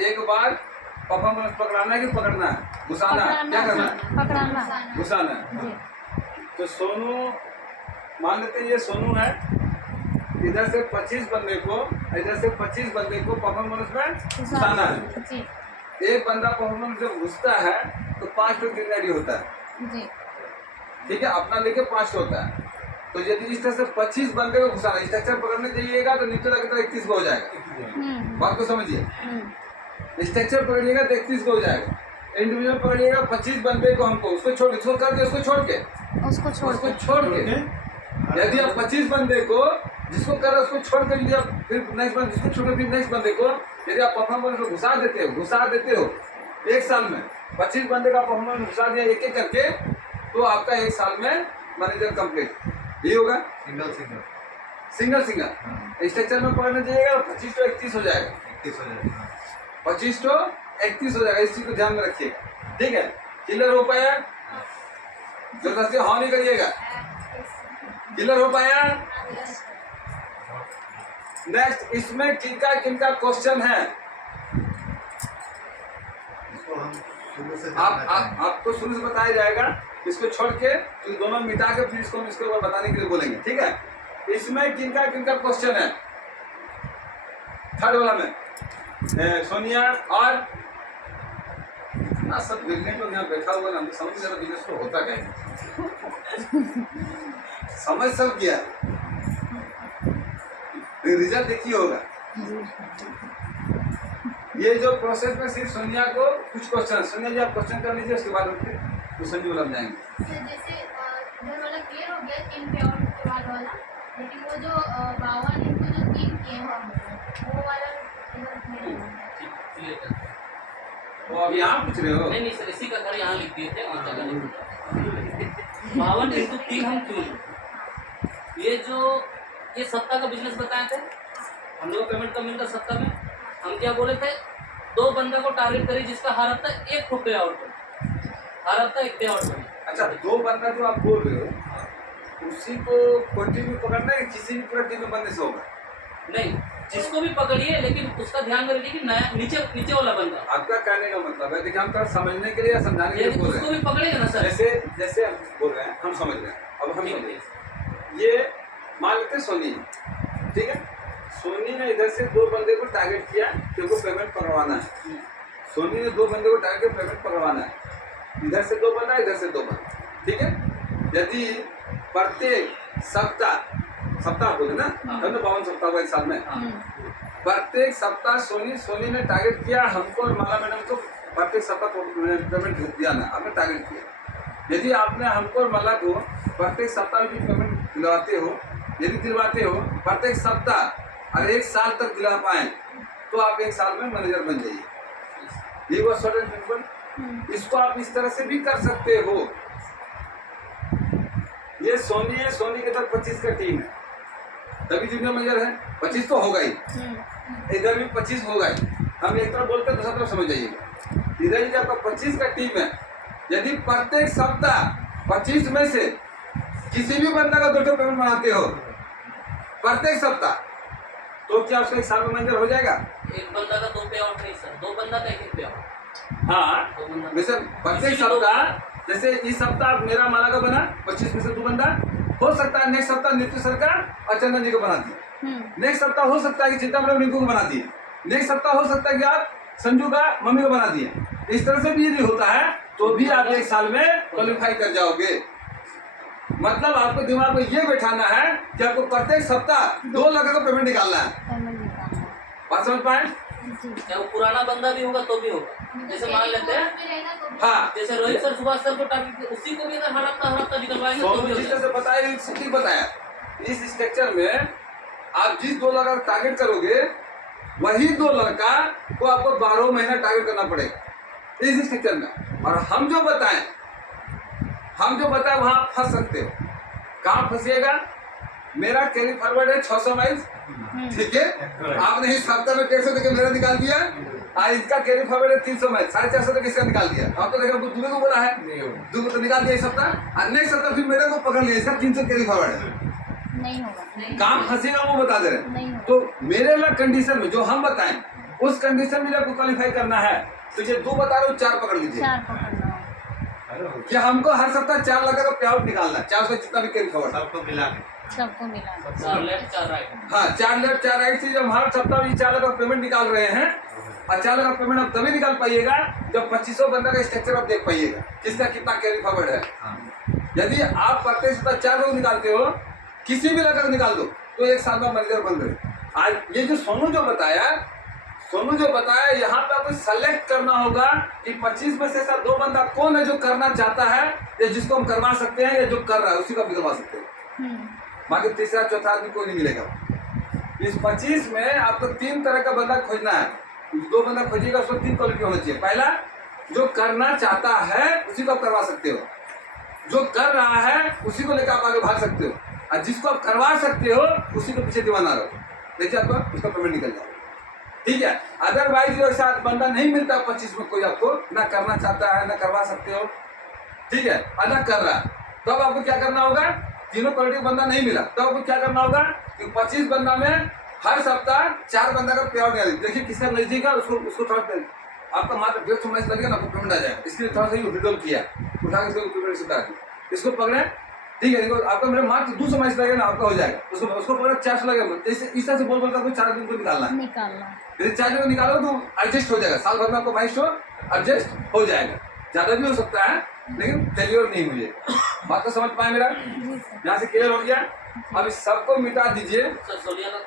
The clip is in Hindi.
एक बार परफॉर्मेंस पकड़ाना है कि पकड़ना है, घुसाना है, क्या करना है, पकड़ाना घुसाना है। जी। तो सोनू, मान लेते हैं ये सोनू है, इधर से 25 बंदे को, इधर से 25 बंदे को परफॉर्मेंस में घुसाना है। जी एक बंदा परफॉर्मेंस जब घुसता है तो 5 टू ग्रेनेडी होता है, जी। ठीक है, अपना लेके 5 होता है। तो यदि इस तरह से 25 बंदे को घुसाना, स्ट्रक्चर पकड़ने जाइएगा तो नीचे लगे तो 31 को हो जाएगा। बात को समझिए, स्ट्रक्चर पकड़िएगा तो 31 को हो जाएगा। इंडिविजुअल पकड़िएगा 25 बंदे को, हमको उसको छोड़ करके उसको छोड़ के यदि आप 25 बंदे को जिसको कर उसको छोड़ कर, यदि आप फिर नेक्स्ट बंदे जिसको छोड़ फिर नेक्स्ट बंदे को यदि आप परफॉर्मेंस को घुसा देते हो एक साल में 25 बंदे का परफॉर्मेंस घुसा दिया एक एक करके, तो आपका एक साल में मैनेजर कंप्लीट। यही होगा सिंगल स्ट्रक्चर में पकड़ने जाइएगा 25 to 31 हो जाएगा, 25 to 31 हो जाएगा। इस चीज को ध्यान में रखिएगा, ठीक है। क्लियर हो पाया? जबरदस्ती हाँ नहीं करिएगा। क्लियर हो पाया? नेक्स्ट, इसमें किनका क्वेश्चन है? आपको शुरू से बताया जाएगा, इसको छोड़ के तो दोनों मिटा के फिर इसको बताने के लिए बोलेंगे, ठीक है। इसमें किनका क्वेश्चन है? थर्ड वाला में सोनिया और सब बिजनेस लोग यहाँ बैठा हुआ ना, समझ जरा बिजनेस को होता क्या है। समझ सब किया, रिजल्ट देखिए होगा। ये जो प्रोसेस में सिर्फ सोनिया को कुछ क्वेश्चन, सोनिया जी आप क्वेश्चन कर लीजिए, उसके बाद फिर संजू लग जाएंगे। जैसे इधर वाला क्लियर हो गया 3 पे आउट के बाद वाला, लेकिन वो जो 52 इनको जो 3 किए हैं वो वाला वो अब यहाँ पूछ रहे हो? नहीं सर, इसी का घर यहाँ लिख दिए थे, वहाँ जगह लिख दिया। 52 हम क्यों? ये जो ये सप्ताह का बिजनेस बताए थे हम लोग, पेमेंट का मिलता सप्ताह में, हम क्या बोले थे 2 बंदे को टारगेट करिए जिसका हर हफ्ता 1 पे आउट हो, हर हफ्ता 1 पे आउट हो। अच्छा, 2 बंदा जो आप बोल रहे हो उसी को कंटिन्यू पकड़ना है, किसी भी पूरा टीम में बंदे से होगा? नहीं, जिसको भी पकड़िए लेकिन उसका ध्यान में रखिए कि नया नीचे वाला बंदा। आपका कहने का मतलब है, देखिए हम थोड़ा समझने के लिए या समझाने के लिए बोल रहे हैं। उसको भी पकड़ेगा ना सर, जैसे हम बोल रहे हैं, हम समझ रहे हैं। अब हम ये मान लेते हैं सोनी, ठीक है, सोनी ने इधर से 2 बंदे को टारगेट किया कि उनको पेमेंट पकड़वाना है। सोनी ने 2 बंदे को टारगेट पेमेंट पकड़वाना है, इधर से 2 बंदा, इधर से 2 बंदा, ठीक है। यदि प्रत्येक सप्ताह बोले ना, 52 सप्ताह हुआ एक साल में, प्रत्येक सप्ताह सोनी ने टारगेट किया हमको और माला मैडम को, प्रत्येक सप्ताह पेमेंट दिया ना, आपने टारगेट किया। यदि आपने हमको और माला को प्रत्येक सप्ताह में पेमेंट दिलवाते हो, यदि दिलवाते हो प्रत्येक सप्ताह और 1 साल तक दिला पाए, तो आप 1 साल में मैनेजर बन जाइए। ये वो सडन सिंपल। इसको आप इस तरह से भी कर सकते हो। ये सोनी है, सोनी के तरफ 25 का टीम है, तभी जूनियर मैनेजर है, 25 तो होगा ही, इधर भी 25 होगा ही। हम एक तरफ बोलते हैं, दूसरा तरफ समझ जाइएगा। इधर ही आपका 25 का टीम है, यदि प्रत्येक सप्ताह 25 में से किसी भी बंदा का 2 पेमेंट बनाते हो प्रत्येक सप्ताह, तो क्या उसका 1 साल में मैनेजर हो जाएगा? एक बंदा का 2 पे आउट नहीं सर, 2 बंदा का 1 पे आउट। हाँ, वैसे प्रत्येक सप्ताह, जैसे इस सप्ताह मेरा माला का बना 25 में से 2 बंदा, हो सकता है नेक्स्ट सप्ताह नित्य सरकार और चंदन जी को बना दिए, नेक्स्ट सप्ताह हो सकता है कि चिंतामणि रिंकू को बना दिए, नेक्स्ट सप्ताह हो सकता है कि आप संजू का मम्मी को बना दिए। इस तरह से भी यदि होता है तो भी आप 1 साल में क्वालिफाई कर जाओगे। मतलब आपको दिमाग में ये बैठाना है कि आपको प्रत्येक सप्ताह 2 लाख का पेमेंट निकालना है। बात समझ पाए? चाहे वो पुराना बंदा भी होगा तो भी होगा। जैसे मान लेते हैं, हाँ, जैसे रोहित सर, सुभाष सर को टारगेट, उसी को भी अगर हर हफ्ता निकलवाएंगे तो भी हो जिस तरह से बताया, ठीक बताया। इस स्ट्रक्चर में आप जिस 2 लाख का टारगेट करोगे, वही 2 लड़का को आपको 12 महीना टारगेट करना पड़ेगा इस स्ट्रक्चर में। और हम जो बताएं वहां आप फंस सकते हो। कहाँ फंसिएगा? मेरा कैरी फॉरवर्ड है 600 माइल्स, ठीक है, आपने इस हफ्ते में 150 देके मेरा निकाल दिया, और इसका कैरी फॉरवर्ड है 300 माइल्स, 450 तक इसका निकाल दिया। आप तो देखो दूसरे को बोला है, दूसरे तो निकाल दिया इस सप्ताह, और नेक्स्ट सप्ताह फिर मेरे को पकड़ लिया, इसका 300 कैरी फॉरवर्ड है। नहीं होगा, काम फंसेगा वो बता दे रहे हैं। तो मेरे वाला कंडीशन में जो हम बताएं उस कंडीशन में आपको क्वालिफाई करना है तो ये 2 बता रहे हो, 4 पकड़ लीजिए 4 पकड़ना होगा। कि हमको हर सप्ताह 4 लाख का पे आउट निकालना है, 4 से जितना भी कैरी फॉरवर्ड सबको मिला के। सबको मिला 4 लेफ्ट 4 राइट। हाँ 4 लेफ्ट 4 राइट से जब हर सप्ताह में 4 लाख का पेमेंट निकाल रहे हैं, और 4 लाख का पेमेंट आप तभी निकाल पाइएगा जब 2500 बंदा का स्ट्रक्चर आप देख पाइएगा किसका कितना कैरी फॉरवर्ड है। यदि आप प्रत्येक सप्ताह 4 लोग निकालते हो, किसी भी लगा निकाल दो तो 1 साल में मैनेजर बन गए। आज ये जो सोनू जो बताया यहाँ पे आपको सेलेक्ट करना होगा कि 25 में से ऐसा 2 बंदा कौन है जो करना चाहता है या जिसको हम करवा सकते हैं, या जो कर रहा है उसी को भी करवा सकते हैं। बाकी तीसरा चौथा आदमी कोई नहीं मिलेगा। इस 25 में आपको 3 तरह का बंदा खोजना है। 2 बंदा खोजिएगा, उसको 3 क्वालिटी होना चाहिए। पहला, जो करना चाहता है उसी को आप करवा सकते हो, जो कर रहा है उसी को लेकर आप आगे भाग सकते हो, और जिसको आप करवा सकते हो उसी को पीछे दीवाना रहो। देखिए आपका उसका पेमेंट निकल जाएगा, ठीक है। अदरवाइज जो ऐसा बंदा नहीं मिलता 25 में, कोई आपको ना करना चाहता है ना करवा सकते हो, ठीक है, और ना कर रहा है, तो अब आपको क्या करना होगा, तीनों क्वालिटी बंदा नहीं मिला तो आपको क्या करना होगा कि 25 बंदा में हर सप्ताह 4 बंदा का पे आउट निकालिए। देखिए किसका नजदीक है उसको थोड़ा आपका मात्र 150 मैच लगेगा ना, आपको पेमेंट आ जाएगा। इसलिए थोड़ा सा ही विड्रॉल किया, उठा के पेमेंट से उतार दी, इसको पकड़े, ठीक है। देखो आपका मेरे मात्र 200 मैच लगेगा ना, आपका हो जाएगा। उसको पकड़े 400 लगेगा, जैसे इस तरह से बोल आपको 4 दिन को निकालना है। यदि 4 दिन को निकालो तो एडजस्ट हो जाएगा, साल भर में आपको माइल स्टोन एडजस्ट हो जाएगा। ज्यादा भी हो सकता है लेकिन फेलियर नहीं हुई है। बात को समझ पाए मेरा, यहाँ से क्लियर हो गया। अब इस सबको मिटा दीजिए। सर सोनिया का